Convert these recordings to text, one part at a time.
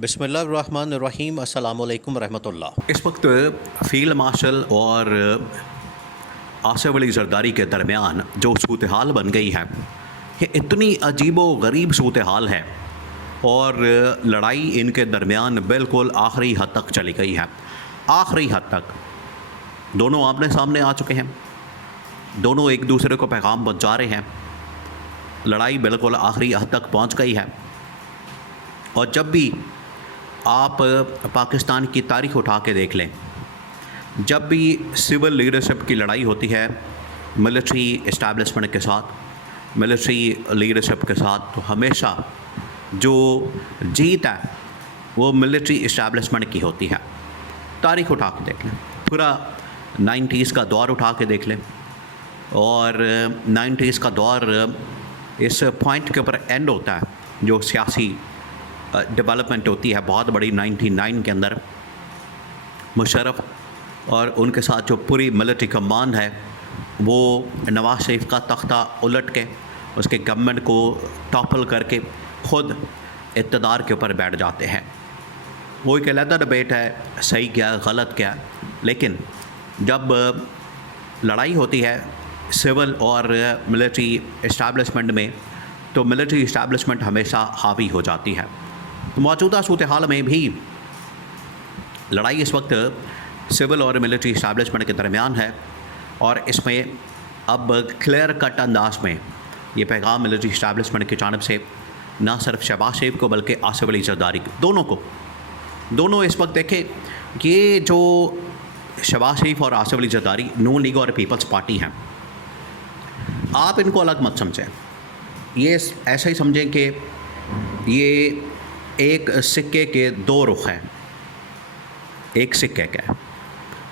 बिस्मिल्लाहिर्रहमानिर्रहीम अस्सलामु अलैकुम रहमतुल्लाह। इस वक्त फील्ड मार्शल और आसिफ अली जरदारी के दरमियान जो सूरत हाल बन गई है, ये इतनी अजीबो गरीब सूरत हाल है और लड़ाई इनके दरमियान बिल्कुल आखिरी हद तक चली गई है। आखिरी हद तक दोनों आमने सामने आ चुके हैं, दोनों एक दूसरे को पैगाम पहुंचा रहे हैं। लड़ाई बिल्कुल आखिरी हद तक पहुंच गई है। और जब भी आप पाकिस्तान की तारीख़ उठा के देख लें, जब भी सिविल लीडरशिप की लड़ाई होती है मिलिट्री इस्टेब्लिशमेंट के साथ, मिलिट्री लीडरशिप के साथ, तो हमेशा जो जीत है वो मिलिट्री इस्टेब्लिशमेंट की होती है। तारीख़ उठा के देख लें, पूरा 90s का दौर उठा के देख लें, और 90s का दौर इस पॉइंट के ऊपर एंड होता है जो सियासी डेवलपमेंट होती है बहुत बड़ी 99 के अंदर। मुशर्रफ और उनके साथ जो पूरी मिलिट्री कमान है वो नवाज शरीफ का तख्ता उलट के उसके गवर्नमेंट को टॉपल करके ख़ुद इक़्तिदार के ऊपर बैठ जाते हैं। वो एक अलग डिबेट है, सही क्या गलत क्या। लेकिन जब लड़ाई होती है सिविल और मिलिट्री इस्टेब्लिशमेंट में, तो मिलिट्री इस्टेब्लिशमेंट हमेशा हावी हो जाती है। तो मौजूदा सूरत हाल में भी लड़ाई इस वक्त सिविल और मिलिट्री इस्टेब्लिशमेंट के दरमियान है, और इसमें अब क्लियर कट अंदाज में ये पैगाम मिलिट्री इस्टेब्लिशमेंट की जानिब से ना सिर्फ शहबाज शरीफ को बल्कि आसिफ अली जरदारी दोनों इस वक्त देखें, ये जो शहबाज शरीफ और आसिफ अली जरदारी नून लीग और पीपल्स पार्टी हैं, आप इनको अलग मत समझें। ये ऐसा ही समझें कि ये एक सिक्के के दो रुख हैं। एक सिक्के का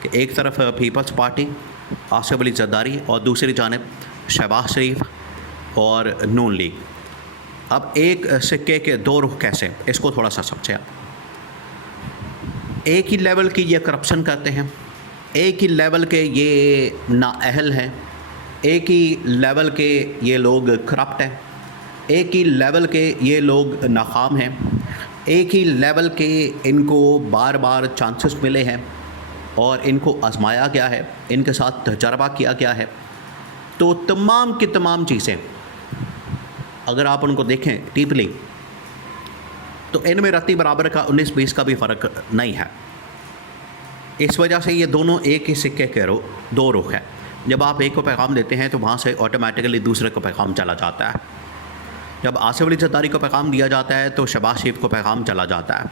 कि एक तरफ पीपल्स पार्टी आसिफ अली जरदारी और दूसरी जानिब शहबाज शरीफ और नून लीग। अब एक सिक्के के दो रुख कैसे, इसको थोड़ा सा समझें आप। एक ही लेवल की ये करप्शन करते हैं, एक ही लेवल के ये नाअहल हैं, एक ही लेवल के ये लोग करप्ट हैं, एक ही लेवल के ये लोग नाकाम हैं, एक ही लेवल के इनको बार बार चांसेस मिले हैं और इनको आजमाया गया है, इनके साथ तजर्बा किया गया है। तो तमाम की तमाम चीज़ें अगर आप उनको देखें डीपली, तो इनमें रत्ती बराबर का 19-20 का भी फ़र्क नहीं है। इस वजह से ये दोनों एक ही सिक्के के दो रुख हैं। जब आप एक को पैगाम देते हैं तो वहाँ से ऑटोमेटिकली दूसरे को पैगाम चला जाता है। जब आसिफ अली जरदारी को पैगाम दिया जाता है तो शहबाज शरीफ को पैगाम चला जाता है।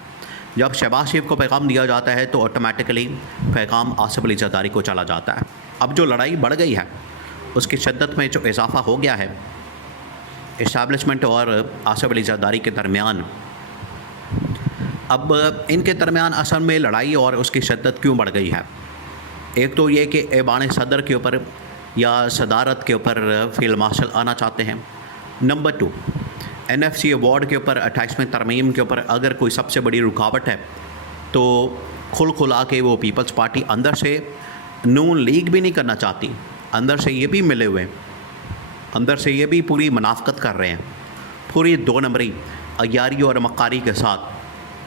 जब शहबाज शरीफ को पैगाम दिया जाता है तो ऑटोमेटिकली पैगाम आसिफ अली जरदारी को चला जाता है। अब जो लड़ाई बढ़ गई है उसकी शिद्दत में जो इजाफ़ा हो गया है इस्टेब्लिशमेंट और आसिफ अली जरदारी के दरमियान, अब इनके दरमियान असल में लड़ाई और उसकी शिद्दत क्यों बढ़ गई है। एक तो ये कि ऐवान सदर के ऊपर या सदारत के ऊपर फील्ड मार्शल आना चाहते हैं। नंबर 2, NFC अवार्ड के ऊपर 28वें तरमीम के ऊपर अगर कोई सबसे बड़ी रुकावट है तो खुला के वो पीपल्स पार्टी अंदर से नून लीग भी नहीं करना चाहती, अंदर से ये भी मिले हुए हैं, अंदर से ये भी पूरी मुनाफकत कर रहे हैं, पूरी 2 नंबरी अयारी और मक्कारी के साथ।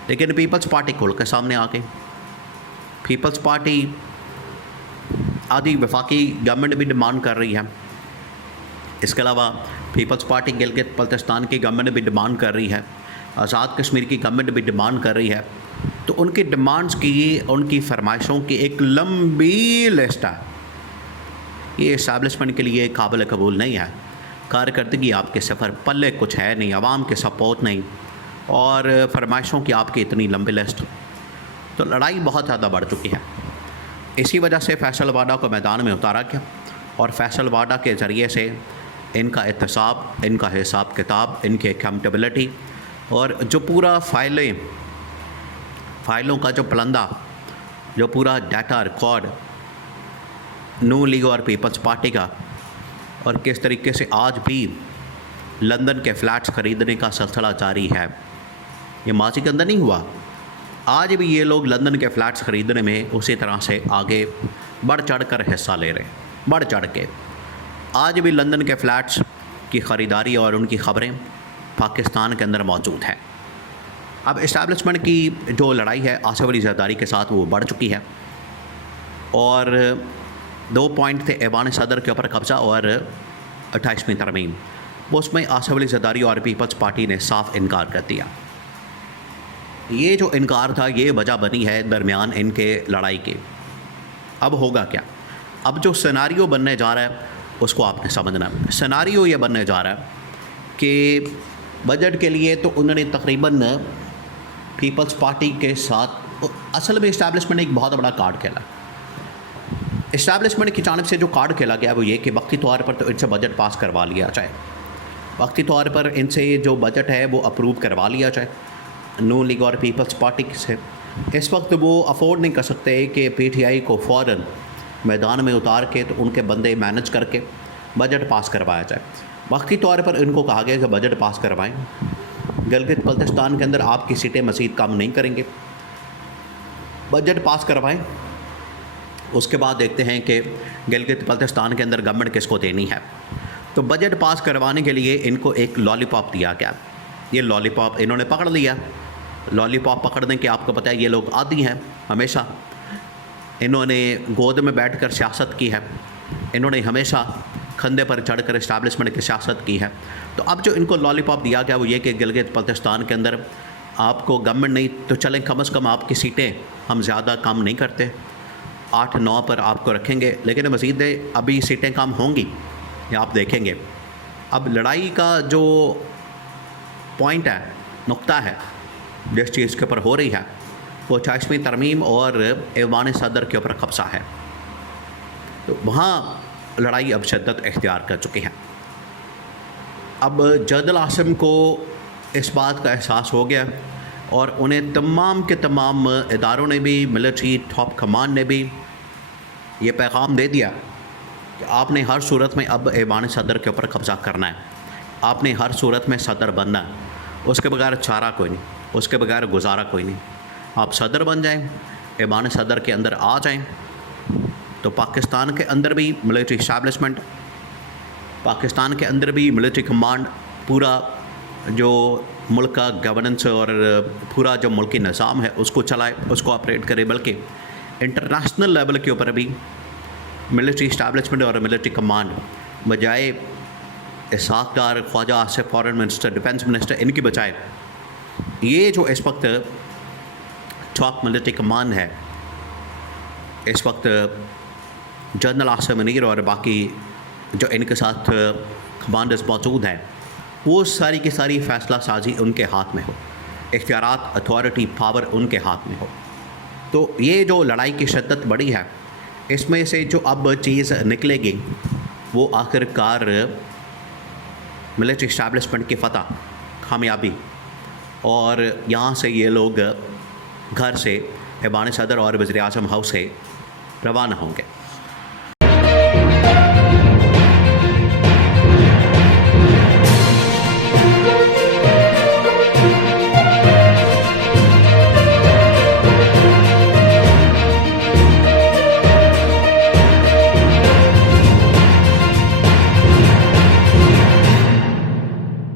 लेकिन पीपल्स पार्टी खुल के सामने आ गई। पीपल्स पार्टी आदि वफाकी गवर्नमेंट भी डिमांड कर रही है। इसके अलावा पीपल्स पार्टी गिलगित बल्तिस्तान की गवर्नमेंट भी डिमांड कर रही है, आज़ाद कश्मीर की गवर्नमेंट भी डिमांड कर रही है। तो उनकी डिमांड्स की, उनकी फरमाइशों की एक लंबी लिस्ट है। ये इस्टेब्लिशमेंट के लिए काबिल कबूल नहीं है। कारकर्दगी आपके सफ़र पल्ले कुछ है नहीं, आवाम के सपोर्ट नहीं, और फरमाइशों की आपकी इतनी लंबी लिस्ट। तो लड़ाई बहुत ज़्यादा बढ़ चुकी है। इसी वजह से फैसल वाडा को मैदान में उतारा गया, और फैसल वाडा के ज़रिए से इनका एहतसाब, इनका हिसाब किताब, इनकी अकाउंटेबिलिटी और जो पूरा फ़ाइलों का जो पलंदा, जो पूरा डाटा रिकॉर्ड नून लीग और पीपल्स पार्टी का, और किस तरीके से आज भी लंदन के फ़्लैट्स ख़रीदने का सिलसिला जारी है। ये माजी के अंदर नहीं हुआ, आज भी ये लोग लंदन के फ़्लैट्स ख़रीदने में उसी तरह से आगे बढ़ चढ़ कर हिस्सा ले रहे हैं। बढ़ चढ़ के आज भी लंदन के फ़्लैट्स की ख़रीदारी और उनकी ख़बरें पाकिस्तान के अंदर मौजूद हैं। अब इस्टेब्लिशमेंट की जो लड़ाई है आसिफ अली जरदारी के साथ वो बढ़ चुकी है और 2 पॉइंट थे ऐवान सदर के ऊपर कब्ज़ा और 28वीं तरमीम, वो उसमें आसिफ अली जरदारी और पीपल्स पार्टी ने साफ इनकार कर दिया। ये जो इनकार था ये वजह बनी है दरमियान इनके लड़ाई के। अब होगा क्या? अब जो सिनारियो बनने जा रहा है उसको आपने समझना है। सिनारियो ये बनने जा रहा है कि बजट के लिए तो उन्होंने तकरीबन पीपल्स पार्टी के साथ, असल में इस्टेब्लिशमेंट ने एक बहुत बड़ा कार्ड खेला। इस्टेब्लिशमेंट की जानिब से जो कार्ड खेला गया वो ये कि वक्ती तौर पर तो इनसे बजट पास करवा लिया जाए, वक्ती तौर पर इनसे जो बजट है वो अप्रूव करवा लिया जाए नून लीग और पीपल्स पार्टी से। इस वक्त वो अफोर्ड नहीं कर सकते कि पीटीआई को फ़ौरन मैदान में उतार के तो उनके बंदे मैनेज करके बजट पास करवाया जाए। वक्ती तौर पर इनको कहा गया कि बजट पास करवाएं, गिलगित बल्तिस्तान के अंदर आपकी सीटें मज़ीद कम नहीं करेंगे, बजट पास करवाएं। उसके बाद देखते हैं कि गिलगित बल्तिस्तान के अंदर गवर्नमेंट किसको देनी है। तो बजट पास करवाने के लिए इनको एक लॉलीपॉप दिया गया। ये लॉलीपॉप इन्होंने पकड़ लिया। लॉलीपॉप पकड़ने के आपको पता है ये लोग आदी हैं, हमेशा इन्होंने गोद में बैठकर सियासत की है, इन्होंने हमेशा खंदे पर चढ़कर इस्टेब्लिशमेंट की सियासत की है। तो अब जो इनको लॉलीपॉप दिया गया वो ये कि गिलगित बल्तिस्तान के अंदर आपको गवर्नमेंट नहीं तो चलें, कम से कम आपकी सीटें हम ज़्यादा कम नहीं करते, 8-9 पर आपको रखेंगे, लेकिन मज़ीद अभी सीटें कम होंगी, ये आप देखेंगे। अब लड़ाई का जो पॉइंट है, नुक्ता है जिस चीज़ के ऊपर हो रही है वो 28वीं तरमीम और ऐवान सदर के ऊपर कब्ज़ा है। तो वहाँ लड़ाई अब शिद्दत इख्तियार कर चुकी है। अब जदल आसिम को इस बात का एहसास हो गया और उन्हें तमाम के तमाम इदारों ने भी, मिलिट्री टॉप कमान ने भी ये पैगाम दे दिया कि आपने हर सूरत में अब ऐवान सदर के ऊपर कब्ज़ा करना है, आपने हर सूरत में सदर बनना है, उसके बगैर चारा कोई नहीं, उसके बगैर गुजारा कोई नहीं। आप सदर बन जाएं, ऐवान सदर के अंदर आ जाएं, तो पाकिस्तान के अंदर भी मिलिट्री इस्टेब्लिशमेंट, पाकिस्तान के अंदर भी मिलिट्री कमांड पूरा जो मुल्क का गवर्नेंस और पूरा जो मुल्की निज़ाम है उसको चलाए, उसको ऑपरेट करे, बल्कि इंटरनेशनल लेवल के ऊपर भी मिलिट्री इस्टेब्लिशमेंट और मिलिट्री कमांड बजाय Ishaq Dar, Khawaja Asif foreign minister, defence minister, इनकी बजाय ये जो इस वक्त टॉप मिलिट्री कमांड है, इस वक्त जनरल आसिम मुनीर और बाकी जो इनके साथ कमांडर्स मौजूद हैं, वो सारी की सारी फ़ैसला साजी उनके हाथ में हो, इख्तियारात, अथॉरिटी, पावर उनके हाथ में हो। तो ये जो लड़ाई की शिद्दत बढ़ी है, इसमें से जो अब चीज़ निकलेगी वो आखिरकार मिलिट्री इस्टेब्लिशमेंट की फ़तह, कामयाबी, और यहाँ से ये लोग घर से ऐवान सदर और वज़ीर आज़म हाउस से रवाना होंगे।